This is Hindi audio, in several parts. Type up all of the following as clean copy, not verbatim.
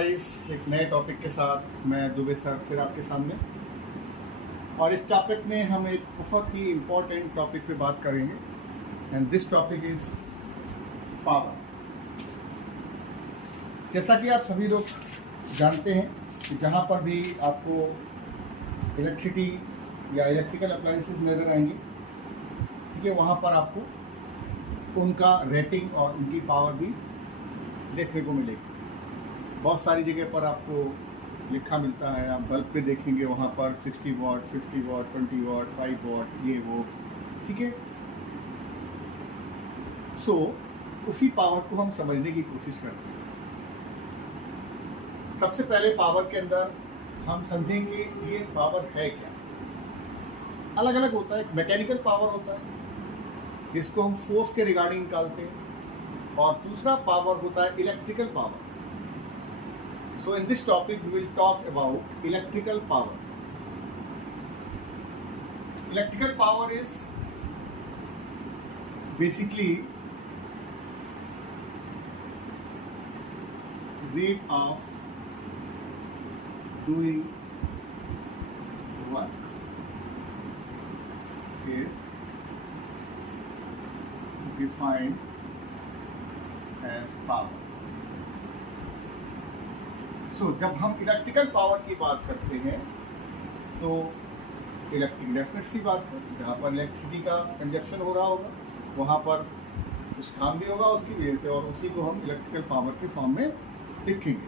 गाइस, एक नए टॉपिक के साथ मैं दुबे सर फिर आपके सामने। और इस टॉपिक में हम एक बहुत ही इम्पोर्टेंट टॉपिक पे बात करेंगे and this topic is power. जैसा कि आप सभी लोग जानते हैं कि जहाँ पर भी आपको इलेक्ट्रिसिटी या इलेक्ट्रिकल अप्लायंसेस नज़र आएंगे, ठीक है, वहाँ पर आपको उनका रेटिंग और उनकी पावर भी देखने को मिलेगी। बहुत सारी जगह पर आपको लिखा मिलता है, आप बल्ब पे देखेंगे वहाँ पर 60 वाट, 50 वाट, 20 वाट, 5 वाट, ये वो, ठीक है। सो उसी पावर को हम समझने की कोशिश करते हैं। सबसे पहले पावर के अंदर हम समझेंगे ये पावर है क्या। अलग अलग होता है। मैकेनिकल पावर होता है जिसको हम फोर्स के रिगार्डिंग निकालते हैं, और दूसरा पावर होता है electrical power. So in this topic we will talk about electrical power. Electrical power is basically rate of doing work is defined as power. जब हम इलेक्ट्रिकल पावर की बात करते हैं तो इलेक्ट्रिक डेफिनेट सी बात है, जहाँ पर इलेक्ट्रिसिटी का कंजप्शन हो रहा होगा वहाँ पर कुछ काम भी होगा उसकी वजह से, और उसी को हम इलेक्ट्रिकल पावर के फॉर्म में लिखेंगे।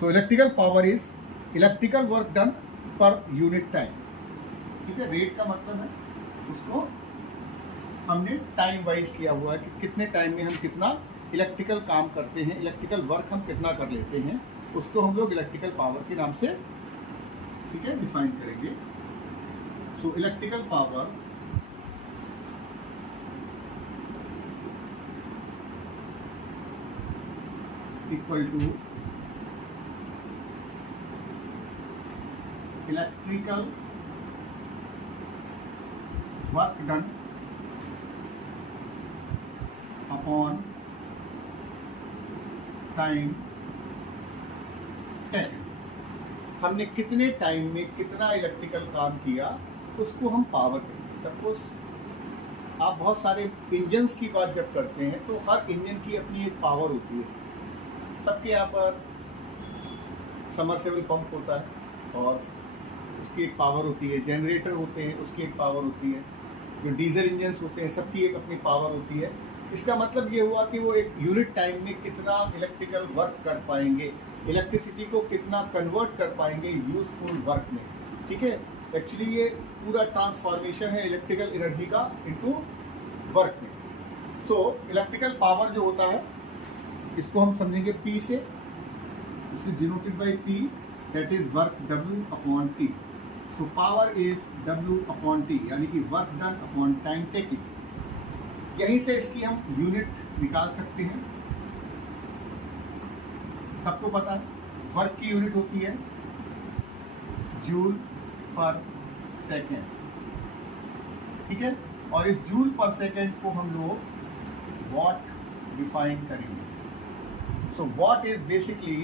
सो electrical power is electrical work done पर यूनिट टाइम। ठीक है, रेट का मतलब है उसको हमने टाइम वाइज किया हुआ है कि कितने टाइम में हम कितना इलेक्ट्रिकल काम करते हैं, इलेक्ट्रिकल वर्क हम कितना कर लेते हैं, उसको हम लोग इलेक्ट्रिकल पावर के नाम से, ठीक है, डिफाइन करेंगे। So electrical power equal to electrical work done upon time taken. हमने कितने टाइम में कितना इलेक्ट्रिकल काम किया उसको हम पावर करेंगे। सपोज आप बहुत सारे इंजन्स की बात जब करते हैं तो हर इंजन की अपनी एक पावर होती है। सबके यहाँ पर समरसेबल पंप होता है और उसकी एक पावर होती है, जनरेटर होते हैं उसकी एक पावर होती है, जो डीजल इंजन्स होते हैं सबकी एक अपनी पावर होती है। इसका मतलब ये हुआ कि वो एक यूनिट टाइम में कितना इलेक्ट्रिकल वर्क कर पाएंगे, इलेक्ट्रिसिटी को कितना कन्वर्ट कर पाएंगे यूजफुल वर्क में। ठीक है, एक्चुअली ये पूरा ट्रांसफॉर्मेशन है इलेक्ट्रिकल एनर्जी का इनटू वर्क में। तो इलेक्ट्रिकल पावर जो होता है इसको हम समझेंगे P से, इसे denoted by P, that is work W upon T। तो power is W upon T, यानी कि work done upon time taking. यहीं से इसकी हम यूनिट निकाल सकते हैं। सबको पता है वर्क की यूनिट होती है जूल पर सेकेंड। ठीक है, और इस जूल पर सेकेंड को हम लोग वॉट डिफाइन करेंगे। So what is basically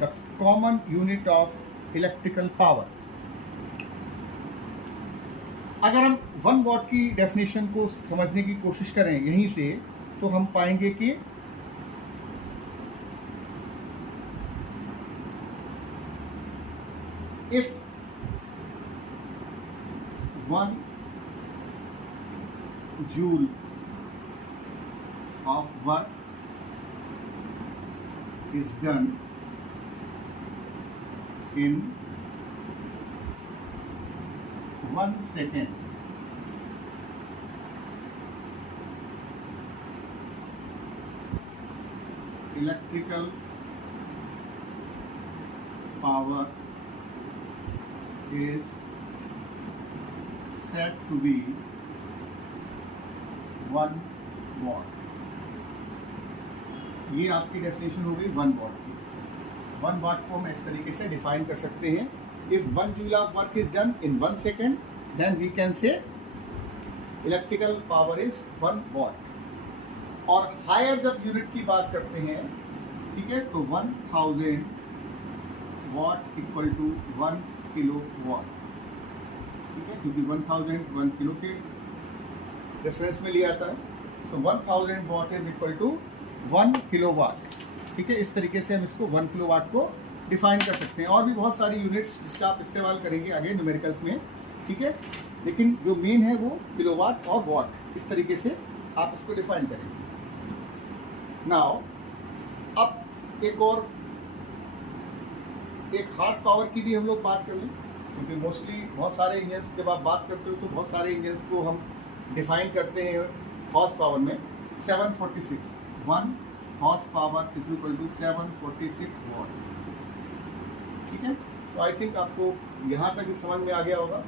the common unit of electrical power. अगर हम 1 वॉट की डेफिनेशन को समझने की कोशिश करें यहीं से, तो हम पाएंगे कि if 1 joule of work is done in 1 second, electrical power is said to be 1 watt। ये आपकी डेफिनेशन हो गई 1 वाट की। 1 वाट को हम इस तरीके से डिफाइन कर सकते हैं। If 1 joule of work is done in 1 second, then we can say electrical power is 1 watt. और हायर जब यूनिट की बात करते हैं, ठीक है, तो 1000 वाट इक्वल टू 1 किलो वाट, ठीक है, क्योंकि 1000 1 किलो के रेफरेंस में लिया आता है, तो 1000 watt is equal to 1 kilo watt, ठीक है। इस तरीके से हम इसको 1 किलो वाट को डिफाइन कर सकते हैं। और भी बहुत सारी यूनिट्स जिसका आप इस्तेमाल करेंगे आगे न्यूमेरिकल्स में, ठीक है, लेकिन जो मेन है वो किलोवाट और वाट, इस तरीके से आप इसको डिफाइन करेंगे। नाउ अब एक हार्स पावर की भी हम लोग बात कर लें, क्योंकि मोस्टली बहुत सारे इंजन्स जब आप बात करते हो तो बहुत सारे इंजन्स को हम डिफाइन करते हैं हॉर्स पावर में। 746 1 horse power is equal to 746 watt, ठीक है। तो आई थिंक आपको यहाँ तक समझ में आ गया होगा।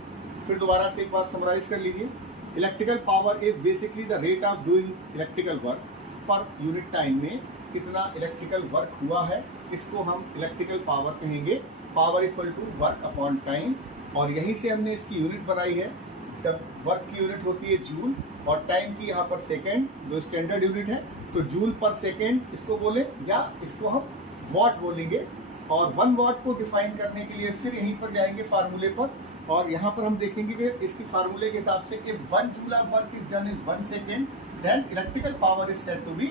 फिर दोबारा से एक बार समराइज कर लीजिए। Electrical power is basically the rate of doing electrical work per unit time में कितना इलेक्ट्रिकल वर्क हुआ है, इसको हम इलेक्ट्रिकल पावर कहेंगे। Power equal to work upon time, और यहीं से हमने इसकी यूनिट बनाई है। जब वर्क की यूनिट होती है जूल और टाइम की यहाँ पर सेकेंड, जो स्टैंडर्ड यूनिट है, तो जूल पर सेकेंड इसको बोले, या इसको हम वॉट बोलेंगे। और 1 वाट को डिफाइन करने के लिए फिर यहीं पर जाएंगे फार्मूले पर, और यहाँ पर हम देखेंगे कि इसकी फार्मूले के हिसाब से if 1 joule of work is done in 1 second then electrical power is said to be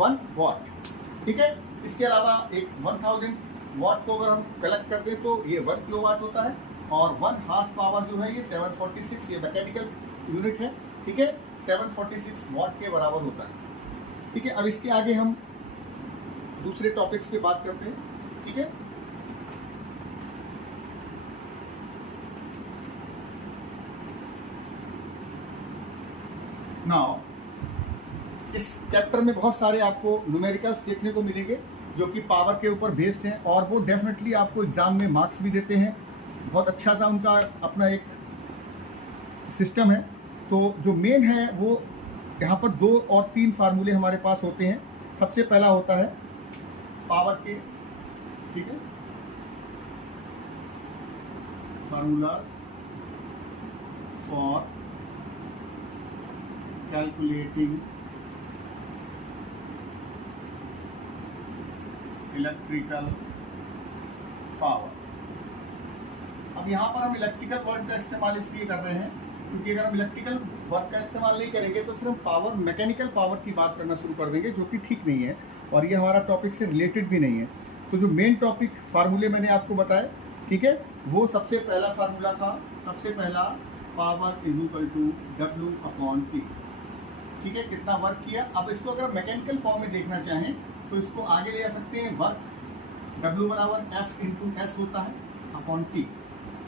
1 watt, ठीक है। इसके अलावा एक 1000 वाट को अगर हम कलेक्ट कर दें तो ये 1 किलो वाट होता है, और 1 हार्स पावर जो है ये 746, ये मैकेनिकल यूनिट है, ठीक है, 746 वाट के बराबर होता है, ठीक है। अब इसके आगे हम दूसरे टॉपिक्स पे बात करते हैं, ठीक है। नाउ इस चैप्टर में बहुत सारे आपको न्यूमेरिकल्स देखने को मिलेंगे जो कि पावर के ऊपर बेस्ड हैं, और वो डेफिनेटली आपको एग्जाम में मार्क्स भी देते हैं। बहुत अच्छा सा उनका अपना एक सिस्टम है। तो जो मेन है वो यहाँ पर 2 और 3 फार्मूले हमारे पास होते हैं। सबसे पहला होता है पावर के, ठीक है, formulas for calculating electrical power. अब यहाँ पर हम इलेक्ट्रिकल वर्ड का इस्तेमाल इसलिए कर रहे हैं क्योंकि अगर हम इलेक्ट्रिकल वर्ड का इस्तेमाल नहीं करेंगे तो फिर हम पावर, मैकेनिकल पावर की बात करना शुरू कर देंगे, जो कि ठीक नहीं है और ये हमारा टॉपिक से रिलेटेड भी नहीं है। तो जो मेन टॉपिक फार्मूले मैंने आपको बताया, ठीक है, वो सबसे पहला फार्मूला था, सबसे पहला power is equal to W upon T, ठीक है, कितना वर्क किया। अब इसको अगर मैकेनिकल फॉर्म में देखना चाहें तो इसको आगे ले जा सकते हैं, वर्क W बराबर F इंटू S होता है अपॉन T,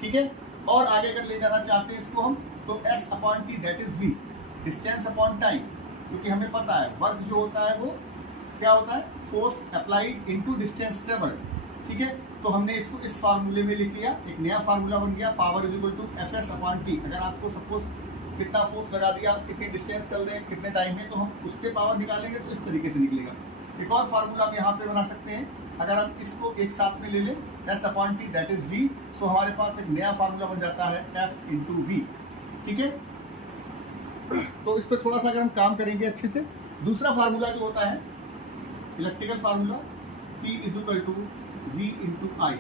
ठीक है। और आगे अगर ले जाना चाहते हैं इसको हम, तो S upon T that is V, distance upon time, क्योंकि हमें पता है वर्क जो होता है वो क्या होता है, force applied into distance travelled, ठीक है। तो हमने इसको इस फार्मूले में लिख लिया, एक नया फार्मूला बन गया, power is equal to Fs upon T। अगर आपको सपोज कितना फोर्स लगा दिया, कितनी डिस्टेंस चल रहे, कितने टाइम में, तो हम उससे पावर निकालेंगे तो इस तरीके से निकलेगा। एक और फार्मूला हम यहाँ पे बना सकते हैं, अगर हम इसको एक साथ में ले लें, S upon T that is V, सो हमारे पास एक नया फार्मूला बन जाता है F इंटू V, ठीक है। तो इस पर थोड़ा सा अगर हम काम करेंगे अच्छे से, दूसरा फार्मूला जो होता है electrical formula, P is equal to V into I,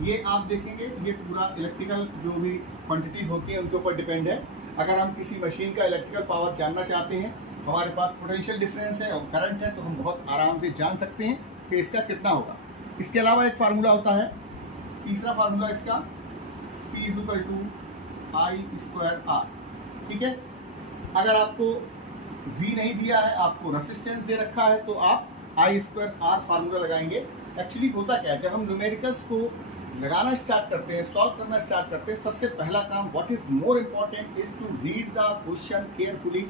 ये आप देखेंगे ये पूरा इलेक्ट्रिकल जो भी क्वांटिटीज होती है उनके ऊपर डिपेंड है। अगर हम किसी मशीन का इलेक्ट्रिकल पावर जानना चाहते हैं, हमारे पास पोटेंशियल डिफरेंस है और करंट है, तो हम बहुत आराम से जान सकते हैं कि इसका कितना होगा। इसके अलावा एक फार्मूला होता है, तीसरा फार्मूला इसका P is equal to I square R, ठीक है। अगर आपको V नहीं दिया है, आपको रेसिस्टेंस दे रखा है, तो आप I स्क्वायर R फार्मूला लगाएंगे। एक्चुअली होता क्या है, जब हम न्यूमेरिकल्स को लगाना स्टार्ट करते हैं, सॉल्व करना स्टार्ट करते हैं, सबसे पहला काम what is more important is to read the question carefully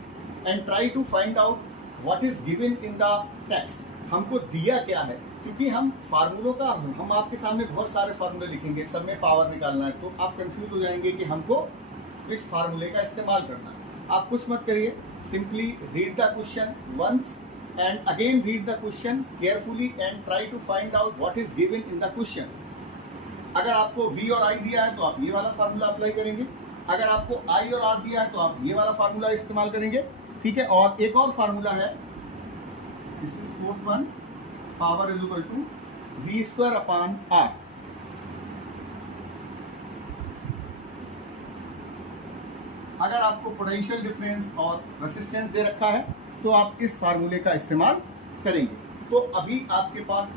and try to find out what is given in the text, हमको दिया क्या है। क्योंकि हम फार्मूलों का, हम आपके सामने बहुत सारे फार्मूले लिखेंगे, सब में पावर निकालना है, तो आप कंफ्यूज हो जाएंगे कि हमको इस फार्मूले का इस्तेमाल करना है। आप कुछ मत करिए, simply read the question once and again read the question carefully and try to find out what is given in the question। अगर आपको V और I दिया है तो आप ये वाला फार्मूला अप्लाई करेंगे, अगर आपको I और R दिया है तो आप ये वाला फार्मूला इस्तेमाल करेंगे, ठीक है। और एक और फार्मूला है fourth one, power is equal to V square upon R. अगर आपको पोटेंशियल डिफरेंस और रेसिस्टेंस दे रखा है तो आप इस फार्मूले का इस्तेमाल करेंगे। तो अभी आपके पास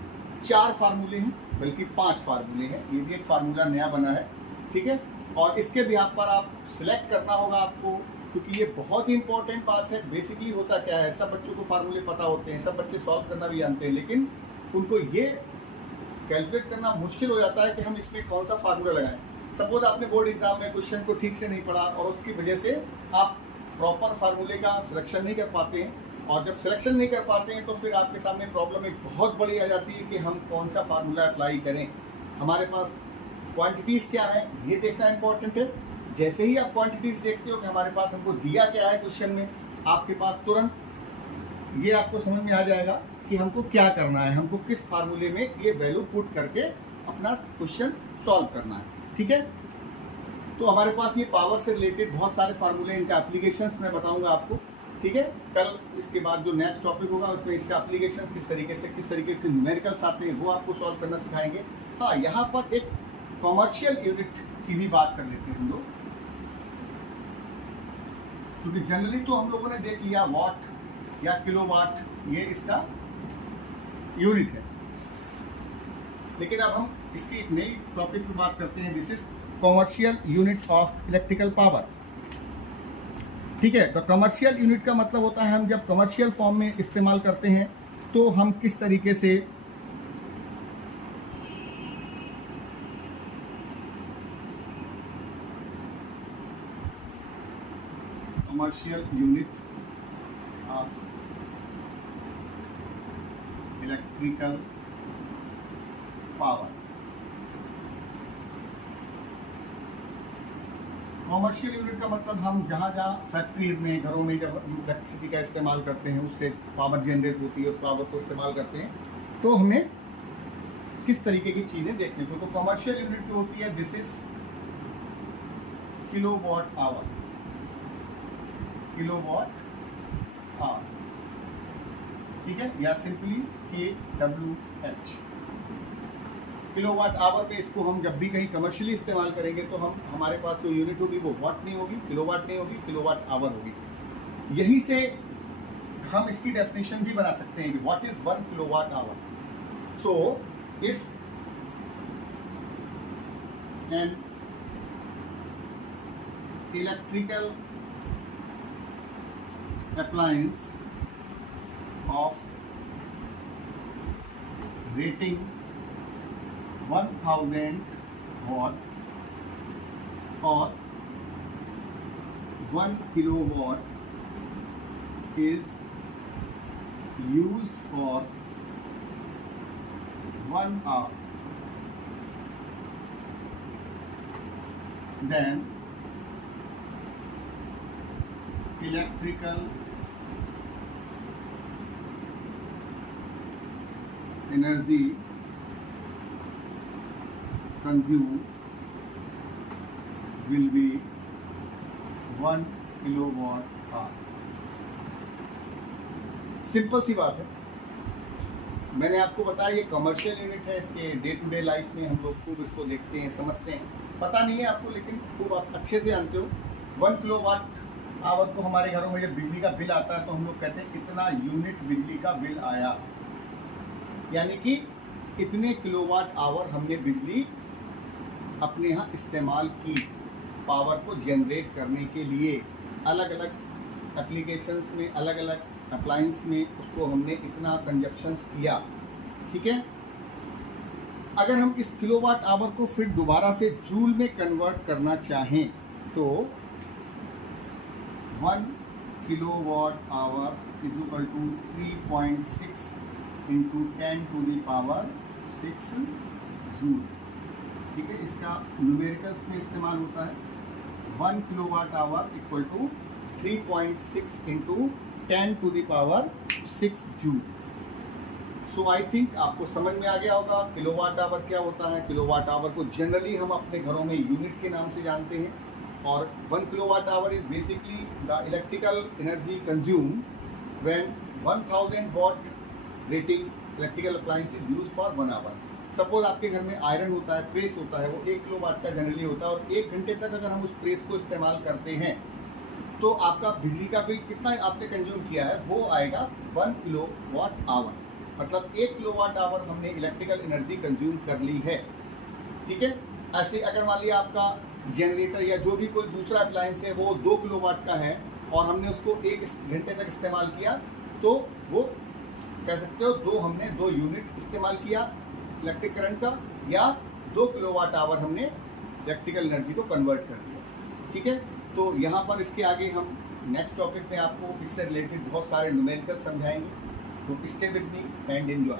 4 फार्मूले हैं, बल्कि 5 फार्मूले हैं। ये भी एक फार्मूला नया बना है, ठीक है। और इसके बिहाफ पर आप सिलेक्ट करना होगा आपको, क्योंकि ये बहुत ही इंपॉर्टेंट बात है। बेसिकली होता क्या है, सब बच्चों को फार्मूले पता होते हैं, सब बच्चे सॉल्व करना भी जानते हैं, लेकिन उनको ये कैलकुलेट करना मुश्किल हो जाता है कि हम इसमें कौन सा फार्मूला लगाएं। सपोज आपने बोर्ड एग्जाम में क्वेश्चन को ठीक से नहीं पढ़ा और उसकी वजह से आप प्रॉपर फार्मूले का सिलेक्शन नहीं कर पाते हैं, और जब सिलेक्शन नहीं कर पाते हैं तो फिर आपके सामने प्रॉब्लम एक बहुत बड़ी आ जाती है कि हम कौन सा फार्मूला अप्लाई करें। हमारे पास क्वांटिटीज़ क्या है ये देखना इंपॉर्टेंट है। जैसे ही आप क्वांटिटीज़ देखते हो कि हमारे पास हमको दिया क्या है क्वेश्चन में, आपके पास तुरंत ये आपको समझ में आ जाएगा कि हमको क्या करना है, हमको किस फार्मूले में ये वैल्यू पुट करके अपना क्वेश्चन सॉल्व करना है, ठीक है। तो हमारे पास ये पावर से रिलेटेड बहुत सारे फार्मूले, इनका एप्लीकेशंस मैं बताऊंगा आपको, ठीक है। कल इसके बाद जो नेक्स्ट टॉपिक होगा उसमें इसका एप्लीकेशंस किस तरीके से न्यूमेरिकल्स आते हैं वो आपको सॉल्व करना सिखाएंगे। हाँ, यहाँ पर एक कॉमर्शियल यूनिट की भी बात कर लेते हैं हम लोग, क्योंकि जनरली तो हम लोगों ने देख लिया वॉट या किलोवाट, ये इसका यूनिट है, लेकिन अब हम इसकी एक नई टॉपिक पर बात करते हैं। This is commercial unit of electrical power, ठीक है। तो कमर्शियल यूनिट का मतलब होता है हम जब कमर्शियल फॉर्म में इस्तेमाल करते हैं तो हम किस तरीके से commercial unit of electrical power. Commercial unit का मतलब हम जहाँ फैक्ट्रीज में, घरों में जब इलेक्ट्रिसिटी का इस्तेमाल करते हैं, उससे पावर जनरेट होती है, उस पावर को इस्तेमाल करते हैं, तो हमें किस तरीके की चीज़ें देखने को। तो कॉमर्शियल यूनिट जो होती है this is kilowatt hour, kilowatt hour, ठीक है, या सिंपली KWH, किलोवाट आवर पे। इसको हम जब भी कहीं कमर्शियली इस्तेमाल करेंगे तो हम हमारे पास जो यूनिट होगी वो वाट नहीं होगी, किलोवाट नहीं होगी, किलोवाट आवर होगी। यही से हम इसकी डेफिनेशन भी बना सकते हैं कि what is 1 kilowatt our. So if an electrical appliance of rating 1000 watt or 1 kilowatt is used for 1 hour, then electrical energy consumed will be 1 kilowatt hour। Simple सी बात है, मैंने आपको बताया ये कमर्शियल यूनिट है। इसके डे टू डे लाइफ में हम लोग खूब इसको देखते हैं, समझते हैं, पता नहीं है आपको, लेकिन खूब आप अच्छे से जानते हो। 1 किलोवाट आवर को हमारे घरों में जब बिजली का बिल आता है तो हम लोग कहते हैं कितना यूनिट बिजली का बिल आया, यानी कि इतने किलोवाट आवर हमने बिजली अपने यहाँ इस्तेमाल की पावर को जनरेट करने के लिए। अलग अलग एप्लीकेशंस में, अलग अलग अप्लायंस में उसको हमने इतना कंजप्शंस किया, ठीक है। अगर हम इस किलोवाट आवर को फिर दोबारा से जूल में कन्वर्ट करना चाहें तो 1 kilowatt hour is equal to 3.6 into 10 to the power 6 joule, ठीक है। इसका न्यूमेरिकल्स में इस्तेमाल होता है। 1 kilowatt hour equal to 3.6 into 10 to the power 6 joule. So I think आपको समझ में आ गया होगा किलोवाट आवर क्या होता है। किलोवाट आवर को जनरली हम अपने घरों में यूनिट के नाम से जानते हैं, और 1 kilowatt hour is basically the electrical energy consume when 1000 watt rating electrical appliances use for 1 hour. Suppose आपके घर में आयरन होता है, प्रेस होता है, वो 1 किलोवाट का जनरली होता है और 1 घंटे तक अगर हम उस प्रेस को इस्तेमाल करते हैं तो आपका बिजली का बिल कितना आपने कंज्यूम किया है, वो आएगा 1 किलोवाट आवर। मतलब 1 किलोवाट आवर हमने इलेक्ट्रिकल एनर्जी कंज्यूम कर ली है। ठीक है। ऐसे अगर मान लिया आपका जनरेटर या जो भी कोई दूसरा अप्लायंस है वो 2 किलोवाट का है और हमने उसको 1 घंटे तक इस्तेमाल किया, तो वो कह सकते हो हमने 2 यूनिट इस्तेमाल किया इलेक्ट्रिक करंट का, या 2 किलोवाट आवर हमने इलेक्ट्रिकल एनर्जी को कन्वर्ट कर दिया। ठीक है। तो यहाँ पर इसके आगे हम नेक्स्ट टॉपिक में आपको इससे रिलेटेड बहुत सारे न्यूमेरिकल समझाएंगे। तो stay with me and enjoy.